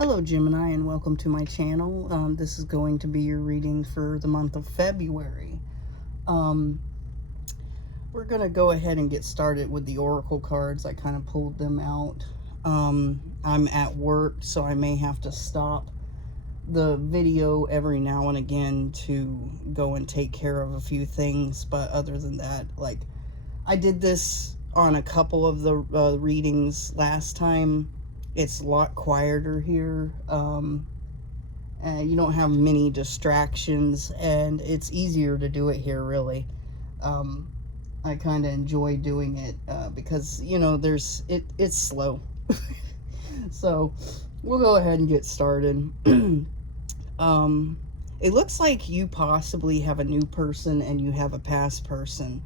Hello Gemini, and welcome to my channel. This is going to be your reading for the month of February. We're going to go ahead and get started with the Oracle cards. I kind of pulled them out. I'm at work, so I may have to stop the video every now and again to go and take care of a few things. But other than that, like, I did this on a couple of the readings last time. It's a lot quieter here. You don't have many distractions, and it's easier to do it here, really. I kind of enjoy doing it because, you know, it's slow. So we'll go ahead and get started. It looks like you possibly have a new person and you have a past person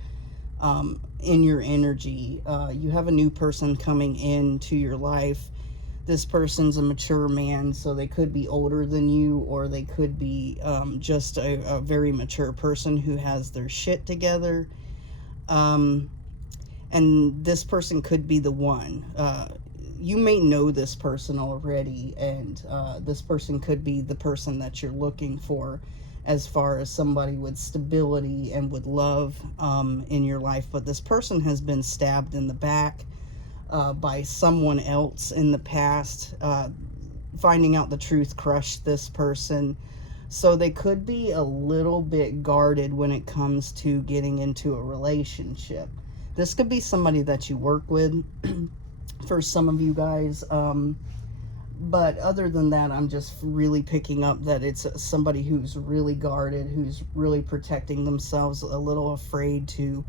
in your energy. You have a new person coming into your life. This person's a mature man, so they could be older than you, or they could be just a very mature person who has their shit together. And this person could be the one. You may know this person already, and this person could be the person that you're looking for as far as somebody with stability and with love in your life. But this person has been stabbed in the back by someone else in the past. Finding out the truth crushed this person, so they could be a little bit guarded when it comes to getting into a relationship. This could be somebody that you work with for some of you guys, but other than that, I'm just really picking up that it's somebody who's really guarded, who's really protecting themselves, a little afraid to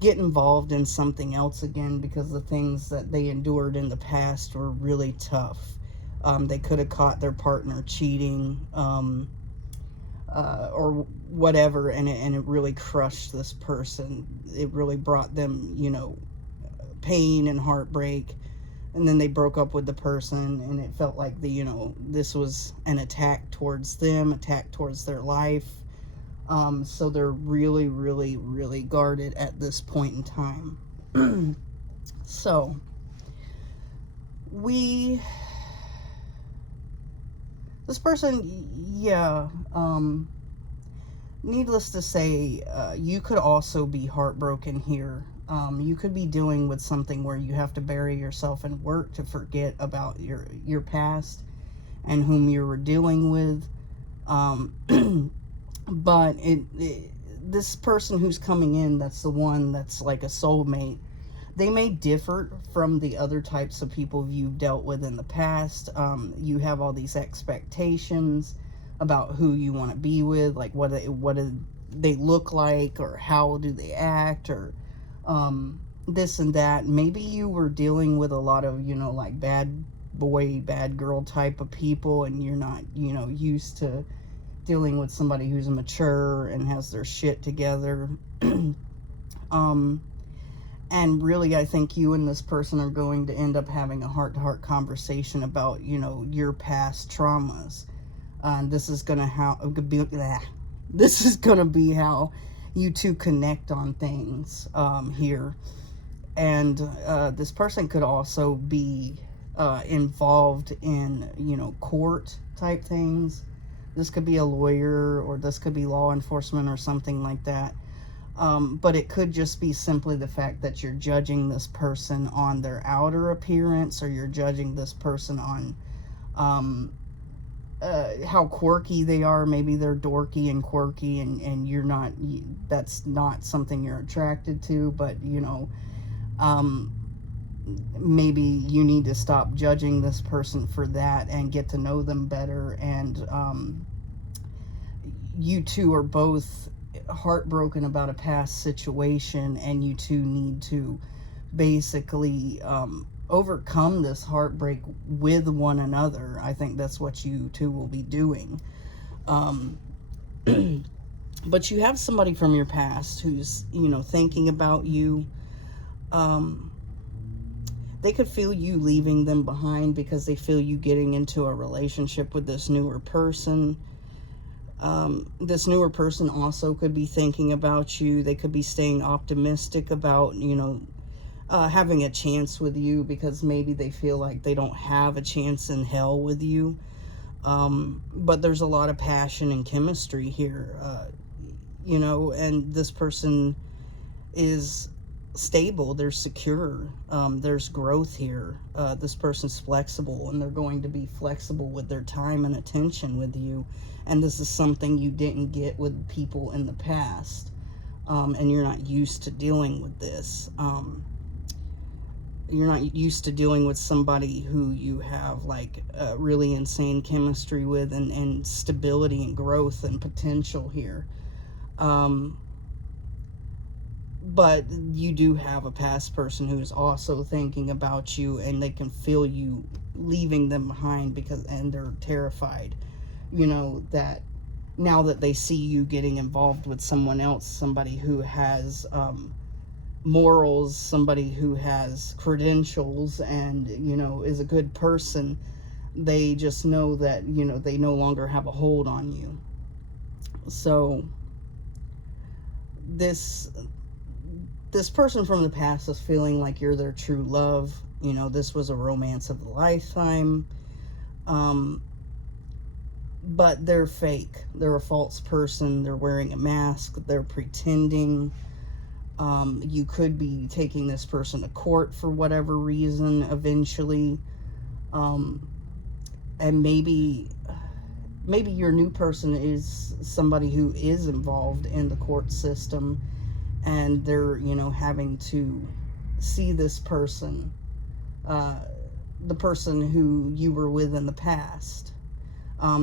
get involved in something else again because the things that they endured in the past were really tough. They could have caught their partner cheating or whatever, and it really crushed this person. It really brought them, you know, pain and heartbreak, and then they broke up with the person, and it felt like this was an attack towards them, attack towards their life. So they're really, really, really guarded at this point in time. So this person, yeah, needless to say, you could also be heartbroken here. You could be dealing with something where you have to bury yourself in work to forget about your past and whom you were dealing with. But this person who's coming in, that's the one that's like a soulmate, they may differ from the other types of people you've dealt with in the past. You have all these expectations about who you want to be with, like what do they look like, or how do they act, or this and that. Maybe you were dealing with a lot of, you know, like bad boy, bad girl type of people, and you're not, you know, used to dealing with somebody who's mature and has their shit together. And really, I think you and this person are going to end up having a heart-to-heart conversation about, you know, your past traumas. This is gonna be how you two connect on things here. And this person could also be involved in, you know, court type things. This could be a lawyer, or this could be law enforcement or something like that. But it could just be simply the fact that you're judging this person on their outer appearance, or you're judging this person on how quirky they are. Maybe they're dorky and quirky, and you're not, that's not something you're attracted to, but, you know, maybe you need to stop judging this person for that and get to know them better. And you two are both heartbroken about a past situation, and you two need to basically overcome this heartbreak with one another. I think that's what you two will be doing. But you have somebody from your past who's, you know, thinking about you. They could feel you leaving them behind because they feel you getting into a relationship with this newer person. This newer person also could be thinking about you. They could be staying optimistic about, you know, having a chance with you, because maybe they feel like they don't have a chance in hell with you. But there's a lot of passion and chemistry here, you know, and this person is stable, they're secure, there's growth here. This person's flexible, and they're going to be flexible with their time and attention with you, and this is something you didn't get with people in the past, and you're not used to dealing with this. You're not used to dealing with somebody who you have like really insane chemistry with, and stability and growth and potential here. But you do have a past person who is also thinking about you, and they can feel you leaving them behind, and they're terrified, you know, that now that they see you getting involved with someone else, somebody who has morals, somebody who has credentials, and, you know, is a good person, they just know that, you know, they no longer have a hold on you. So this person from the past is feeling like you're their true love. You know, this was a romance of a lifetime. But they're fake. They're a false person. They're wearing a mask. They're pretending. You could be taking this person to court for whatever reason eventually. And maybe your new person is somebody who is involved in the court system, and they're, you know, having to see this person, the person who you were with in the past.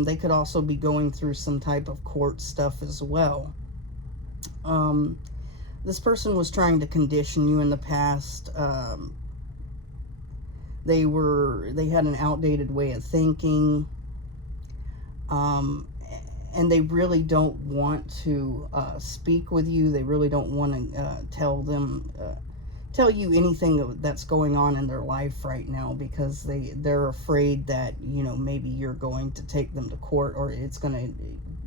They could also be going through some type of court stuff as well. This person was trying to condition you in the past. They had an outdated way of thinking. And they really don't want to speak with you. They really don't want to tell you anything that's going on in their life right now, because they're afraid that, you know, maybe you're going to take them to court, or it's going to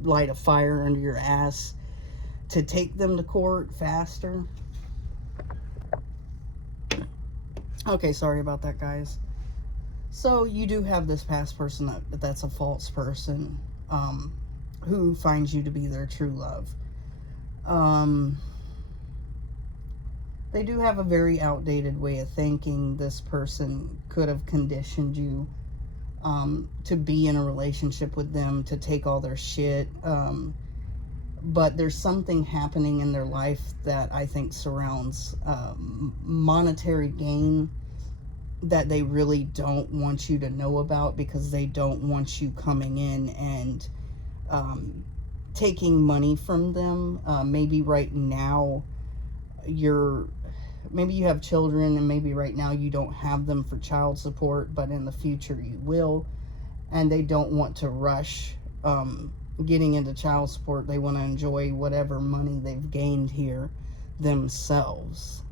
light a fire under your ass to take them to court faster. Okay, sorry about that, guys. So you do have this past person that's a false person, who finds you to be their true love. They do have a very outdated way of thinking. This person could have conditioned you to be in a relationship with them, to take all their shit. But there's something happening in their life that I think surrounds monetary gain that they really don't want you to know about, because they don't want you coming in and taking money from them. Maybe right now maybe you have children, and maybe right now you don't have them for child support, but in the future you will, and they don't want to rush getting into child support. They want to enjoy whatever money they've gained here themselves.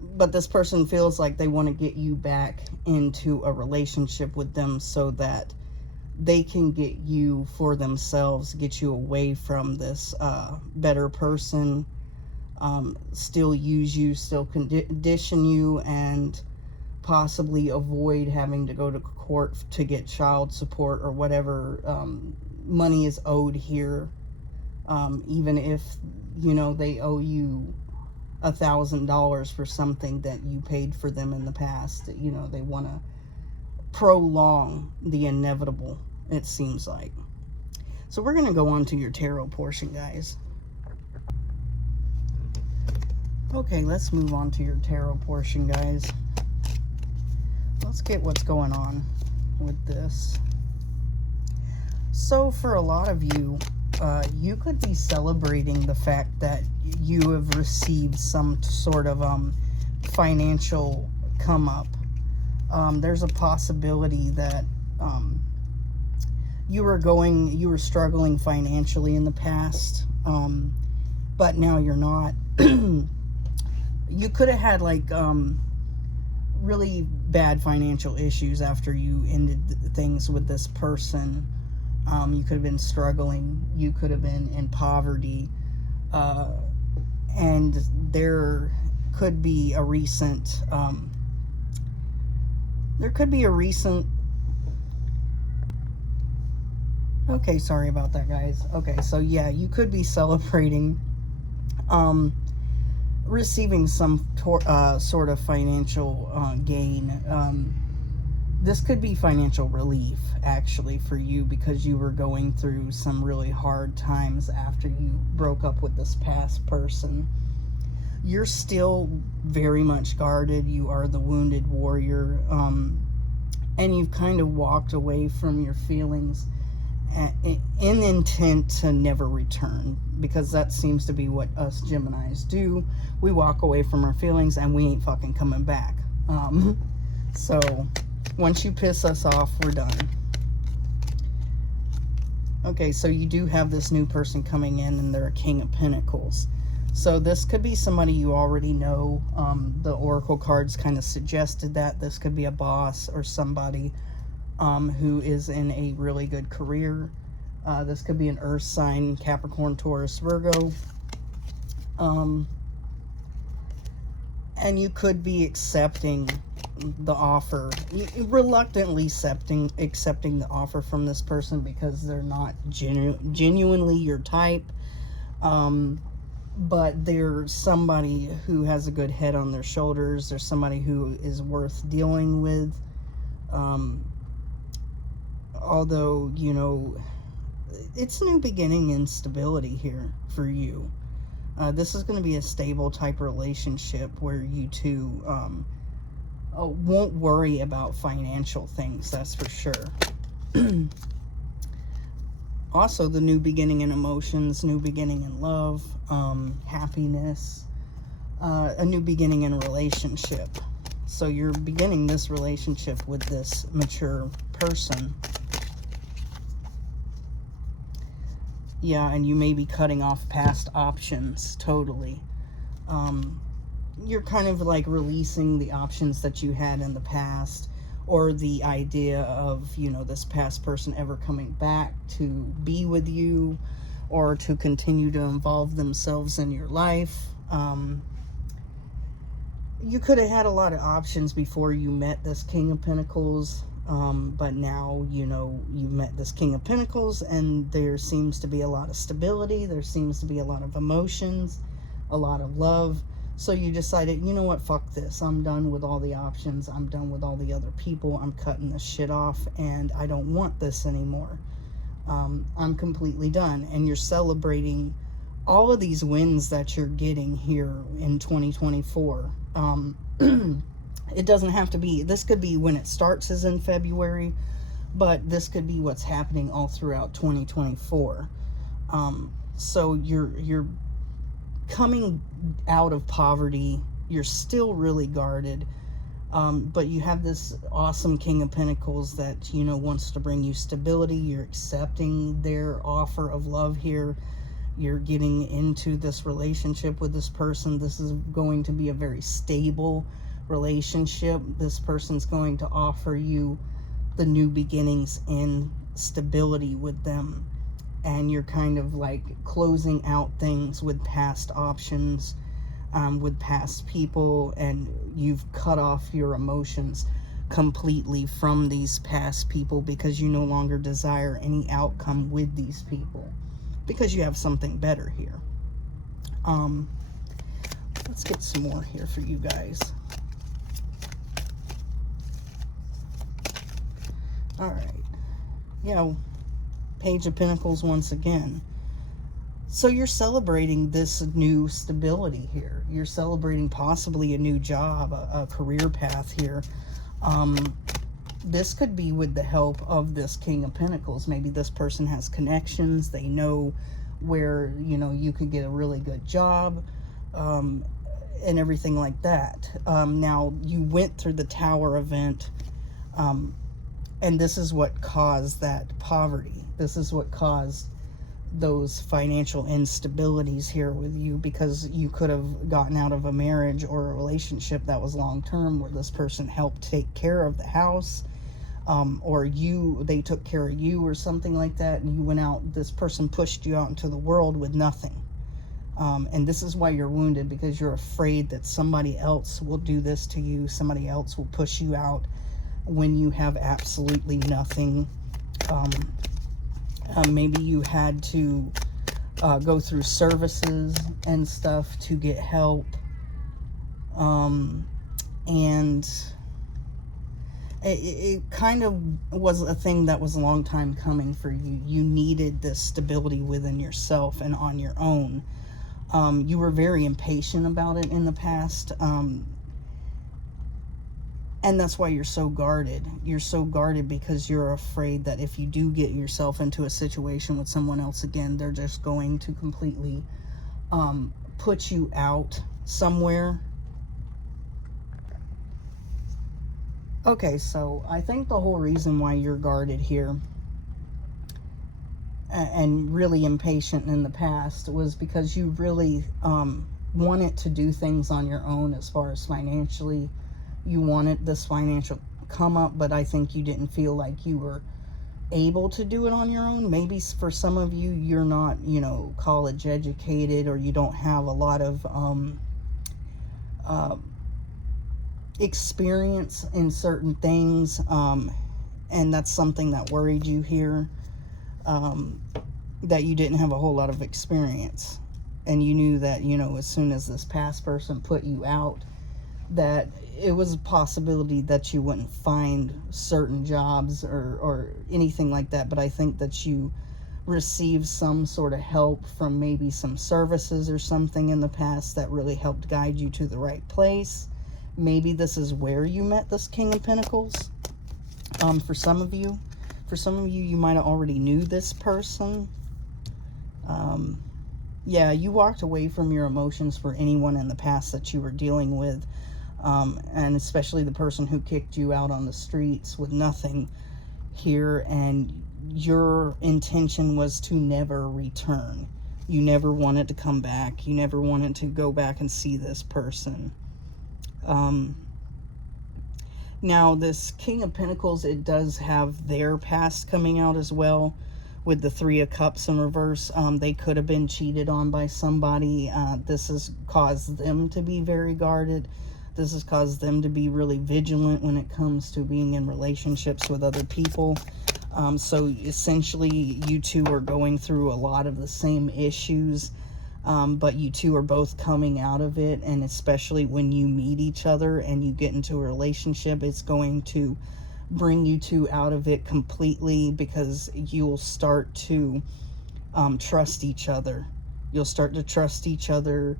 But this person feels like they want to get you back into a relationship with them, so that they can get you for themselves, get you away from this better person, still use you, still condition you, and possibly avoid having to go to court to get child support or whatever money is owed here. Even if, you know, they owe you $1,000 for something that you paid for them in the past. You know, they want to prolong the inevitable, it seems like. So we're going to go on to your tarot portion, guys. Okay, let's move on to your tarot portion, guys. Let's get what's going on with this. So for a lot of you, you could be celebrating the fact that you have received some sort of financial come up. There's a possibility that you were struggling financially in the past, but now you're not. You could have had like really bad financial issues after you ended things with this person. You could have been struggling. You could have been in poverty. and there could be a recent, okay, sorry about that, guys. Okay, so yeah, you could be celebrating, receiving some sort of financial gain. This could be financial relief, actually, for you, because you were going through some really hard times after you broke up with this past person. You're still very much guarded. You are the wounded warrior, and you've kind of walked away from your feelings in intent to never return, because that seems to be what us Geminis do. We walk away from our feelings and we ain't fucking coming back. So once you piss us off, we're done. Okay, so you do have this new person coming in, and they're a King of Pentacles. So this could be somebody you already know. The Oracle cards kind of suggested that. This could be a boss or somebody who is in a really good career. This could be an earth sign, Capricorn, Taurus, Virgo. And you could be accepting the offer, reluctantly accepting the offer from this person, because they're not genuinely your type. But they're somebody who has a good head on their shoulders. They're somebody who is worth dealing with. Although, you know, it's a new beginning and stability here for you. This is going to be a stable type relationship where you two won't worry about financial things, that's for sure. Also, the new beginning in emotions, new beginning in love, happiness, a new beginning in a relationship. So you're beginning this relationship with this mature person. Yeah, and you may be cutting off past options totally. You're kind of like releasing the options that you had in the past, or the idea of, you know, this past person ever coming back to be with you or to continue to involve themselves in your life. You could have had a lot of options before you met this King of Pentacles, but now, you know, you met this King of Pentacles, and there seems to be a lot of stability. There seems to be a lot of emotions, a lot of love. So you decided, you know what, fuck this. I'm done with all the options. I'm done with all the other people. I'm cutting this shit off, and I don't want this anymore. I'm completely done. And you're celebrating all of these wins that you're getting here in 2024. It doesn't have to be, this could be when it starts is in February, but this could be what's happening all throughout 2024. So you're coming out of poverty. You're still really guarded, but you have this awesome King of Pentacles that, you know, wants to bring you stability. You're accepting their offer of love here. You're getting into this relationship with this person. This is going to be a very stable relationship. This person's going to offer you the new beginnings and stability with them. And you're kind of like closing out things with past options, with past people, and you've cut off your emotions completely from these past people because you no longer desire any outcome with these people because you have something better here. Let's get some more here for you guys. All right. You know, Page of Pentacles once again. So you're celebrating this new stability here. You're celebrating possibly a new job, a career path here. This could be with the help of this King of Pentacles. Maybe this person has connections. They know where, you know, you could get a really good job, and everything like that. Now, you went through the Tower event, and this is what caused that poverty. This is what caused those financial instabilities here with you, because you could have gotten out of a marriage or a relationship that was long-term where this person helped take care of the house, or they took care of you or something like that, and you went out, this person pushed you out into the world with nothing. And this is why you're wounded, because you're afraid that somebody else will do this to you. Somebody else will push you out when you have absolutely nothing. Maybe you had to go through services and stuff to get help. And it kind of was a thing that was a long time coming for you. You needed this stability within yourself and on your own. You were very impatient about it in the past. And that's why you're so guarded. You're so guarded because you're afraid that if you do get yourself into a situation with someone else again, they're just going to completely put you out somewhere. Okay, so I think the whole reason why you're guarded here and really impatient in the past was because you really wanted to do things on your own as far as financially. You wanted this financial come up, but I think you didn't feel like you were able to do it on your own. Maybe for some of you, you're not, you know, college educated, or you don't have a lot of experience in certain things, and that's something that worried you here, that you didn't have a whole lot of experience, and you knew that, you know, as soon as this past person put you out, that it was a possibility that you wouldn't find certain jobs or anything like that. But I think that you received some sort of help from maybe some services or something in the past that really helped guide you to the right place. Maybe this is where you met this King of Pentacles. For some of you, you might have already knew this person. Yeah, you walked away from your emotions for anyone in the past that you were dealing with. And especially the person who kicked you out on the streets with nothing here, and your intention was to never return. You never wanted to come back. You never wanted to go back and see this person. Now this King of Pentacles, it does have their past coming out as well, with the Three of Cups in reverse. They could have been cheated on by somebody. This has caused them to be very guarded. This has caused them to be really vigilant when it comes to being in relationships with other people. So essentially, you two are going through a lot of the same issues, but you two are both coming out of it. And especially when you meet each other and you get into a relationship, it's going to bring you two out of it completely, because you'll start to trust each other. You'll start to trust each other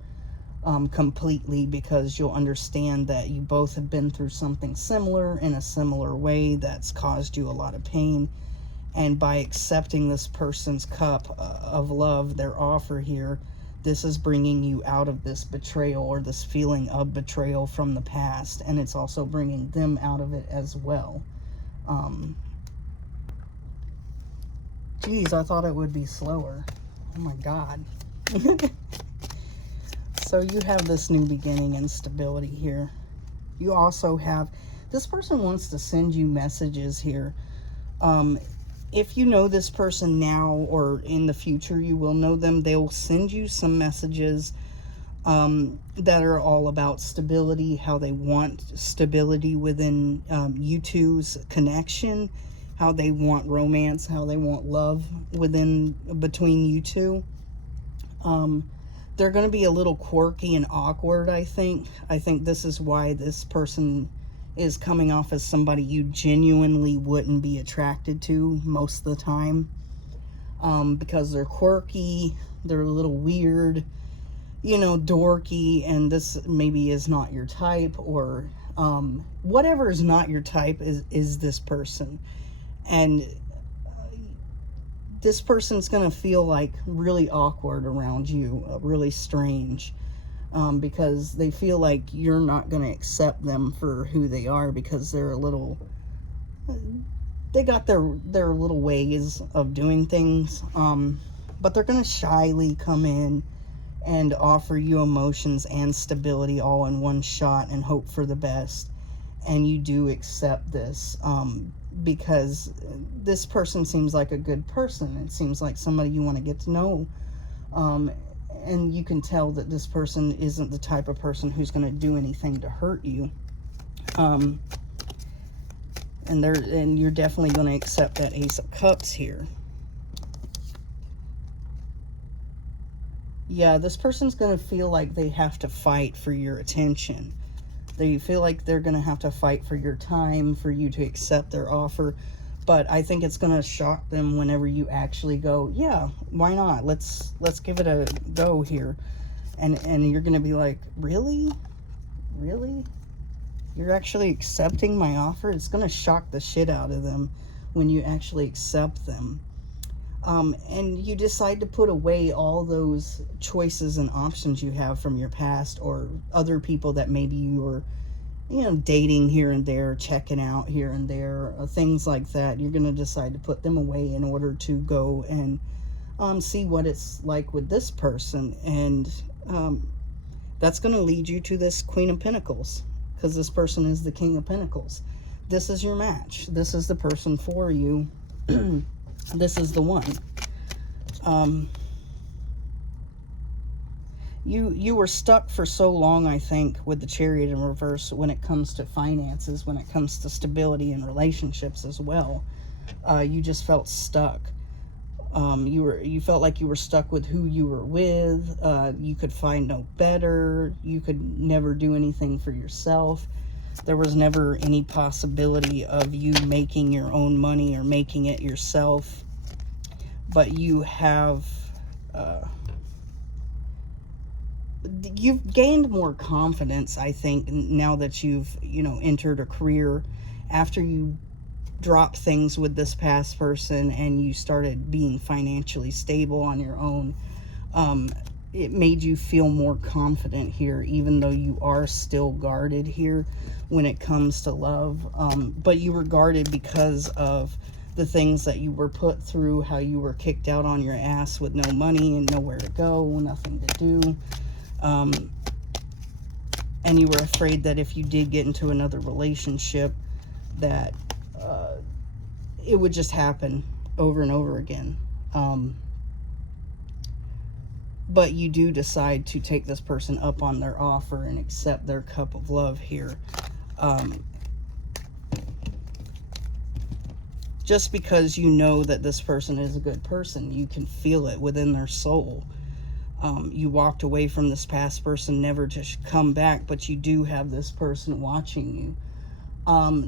completely, because you'll understand that you both have been through something similar in a similar way that's caused you a lot of pain. And by accepting this person's cup of love, their offer here, this is bringing you out of this betrayal, or this feeling of betrayal from the past, and it's also bringing them out of it as well. Geez, I thought it would be slower. Oh my God. So you have this new beginning and stability here. You also have, this person wants to send you messages here. If you know this person now or in the future, you will know them. They will send you some messages that are all about stability, how they want stability within you two's connection, how they want romance, how they want love between you two. They're going to be a little quirky and awkward, I think. I think this is why this person is coming off as somebody you genuinely wouldn't be attracted to most of the time. Because they're quirky, they're a little weird, you know, dorky, and this maybe is not your type, or whatever is not your type is this person. And this person's going to feel like really awkward around you, really strange, because they feel like you're not going to accept them for who they are, because they're a little, they got their little ways of doing things, but they're going to shyly come in and offer you emotions and stability all in one shot and hope for the best. And you do accept this, because this person seems like a good person. It seems like somebody you want to get to know. and you can tell that this person isn't the type of person who's going to do anything to hurt you. And you're definitely going to accept that Ace of Cups here. Yeah, this person's going to feel like they have to fight for your attention. They feel like they're going to have to fight for your time, for you to accept their offer. But I think it's going to shock them whenever you actually go, yeah, why not? Let's give it a go here. And you're going to be like, really? Really? You're actually accepting my offer? It's going to shock the shit out of them when you actually accept them. And you decide to put away all those choices and options you have from your past, or other people that maybe you were, you know, dating here and there, checking out here and there, things like that. You're going to decide to put them away in order to go and see what it's like with this person. And that's going to lead you to this Queen of Pentacles, because this person is the King of Pentacles. This is your match. This is the person for you. This is the one. You were stuck for so long, I think, with the Chariot in reverse when it comes to finances, when it comes to stability in relationships as well. You just felt stuck. You felt like you were stuck with who you were with. You could find no better. You could never do anything for yourself. There was never any possibility of you making your own money or making it yourself. But you have, you've gained more confidence, I think, now that you've, you know, entered a career after you dropped things with this past person and you started being financially stable on your own. It made you feel more confident here, even though you are still guarded here when it comes to love. But you were guarded because of the things that you were put through, how you were kicked out on your ass with no money and nowhere to go, nothing to do. And you were afraid that if you did get into another relationship, that it would just happen over and over again. But you do decide to take this person up on their offer and accept their cup of love here. Just because you know that this person is a good person. You can feel it within their soul. You walked away from this past person never to come back, but you do have this person watching you.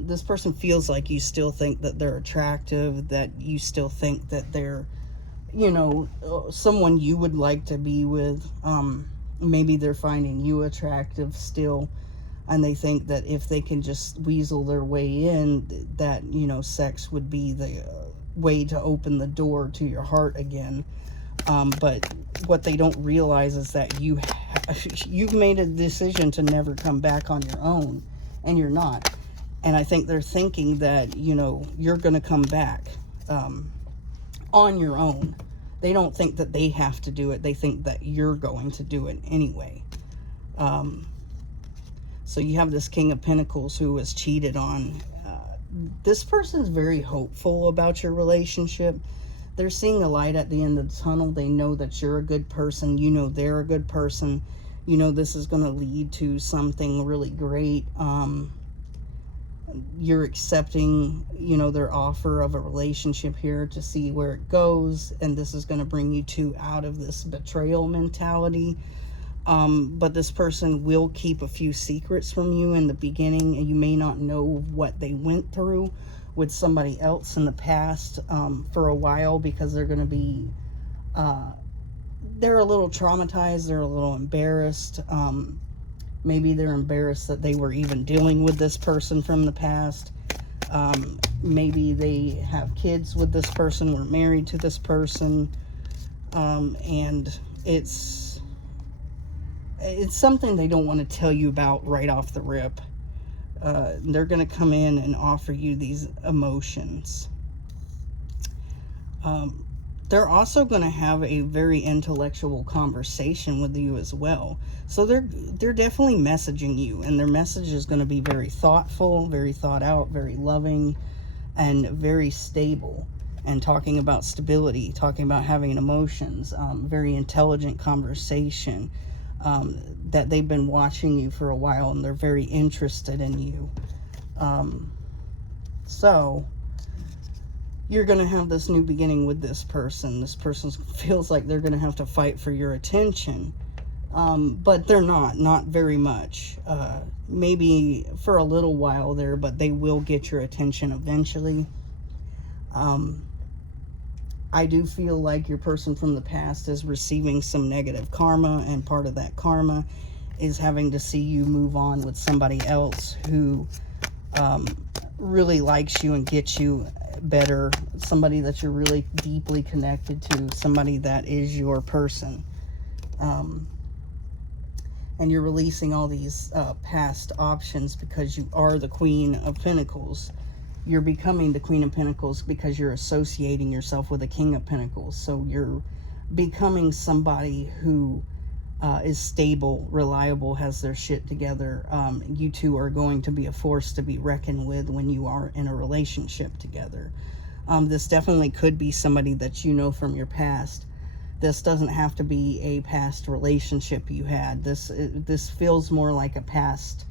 This person feels like you still think that they're attractive, that you still think that they're, you know, someone you would like to be with. Maybe they're finding you attractive still, and they think that if they can just weasel their way in, that, you know, sex would be the way to open the door to your heart again. But what they don't realize is that you've made a decision to never come back on your own, and you're not. And I think they're thinking that, you know, you're going to come back on your own. They don't think that they have to do it. They think that you're going to do it anyway. So you have this King of Pentacles who was cheated on. This person's very hopeful about your relationship. They're seeing a light at the end of the tunnel. They know that you're a good person. You know they're a good person. You know this is going to lead to something really great. You're accepting, you know, their offer of a relationship here to see where it goes. And this is going to bring you two out of this betrayal mentality. But this person will keep a few secrets from you in the beginning, and you may not know what they went through with somebody else in the past for a while, because they're going to be, they're a little traumatized, they're a little embarrassed. Maybe they're embarrassed that they were even dealing with this person from the past. Maybe they have kids with this person, were married to this person, and it's something they don't want to tell you about right off the rip. They're going to come in and offer you these emotions. They're also going to have a very intellectual conversation with you as well. So they're definitely messaging you, and their message is going to be very thoughtful, very thought out, very loving, and very stable. and talking about stability, talking about having emotions, very intelligent conversation, that they've been watching you for a while and they're very interested in you. So you're going to have this new beginning with this person. This person feels like they're going to have to fight for your attention. But they're not very much. Maybe for a little while there, but they will get your attention eventually. I do feel like your person from the past is receiving some negative karma, and part of that karma is having to see you move on with somebody else who really likes you and gets you better, somebody that you're really deeply connected to, somebody that is your person. And you're releasing all these past options because you are the Queen of Pentacles. You're becoming the Queen of Pentacles because you're associating yourself with the King of Pentacles. So you're becoming somebody who is stable, reliable, has their shit together. You two are going to be a force to be reckoned with when you are in a relationship together. This definitely could be somebody that you know from your past. This doesn't have to be a past relationship you had. This feels more like a past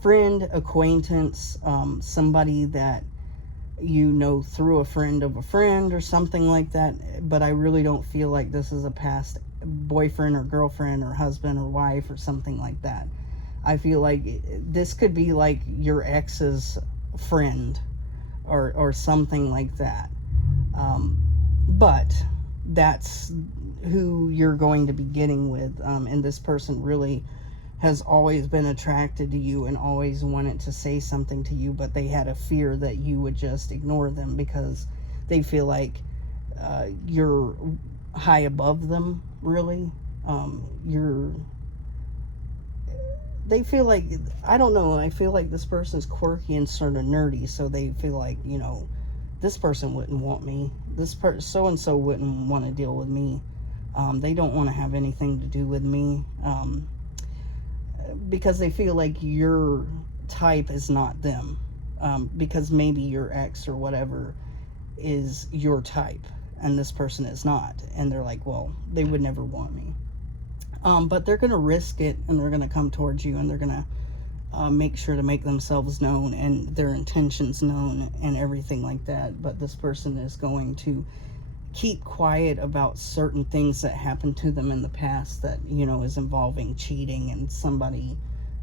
friend, acquaintance, somebody that you know through a friend of a friend or something like that. But I really don't feel like this is a past boyfriend or girlfriend or husband or wife or something like that. I feel like this could be like your ex's friend or something like that. But that's who you're going to be getting with, and this person really has always been attracted to you and always wanted to say something to you, but they had a fear that you would just ignore them because they feel like you're high above them, really. They feel like, I don't know, I feel like this person's quirky and sort of nerdy, so they feel like, you know, this person wouldn't want me. This person, so-and-so, wouldn't want to deal with me. They don't want to have anything to do with me. Because they feel like your type is not them. Because maybe your ex or whatever is your type and this person is not. And they're like, well, they would never want me. But they're going to risk it, and they're going to come towards you, and they're going to make sure to make themselves known and their intentions known and everything like that. But this person is going to keep quiet about certain things that happened to them in the past that, you know, is involving cheating and somebody,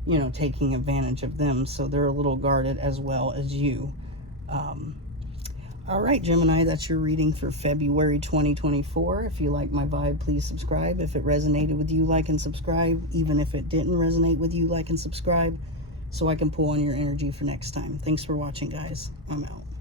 you know, taking advantage of them. So they're a little guarded as well as you. All right, Gemini, that's your reading for February 2024. If you like my vibe, please subscribe. If it resonated with you, like and subscribe. Even if it didn't resonate with you, like and subscribe so I can pull on your energy for next time. Thanks for watching, guys. I'm out.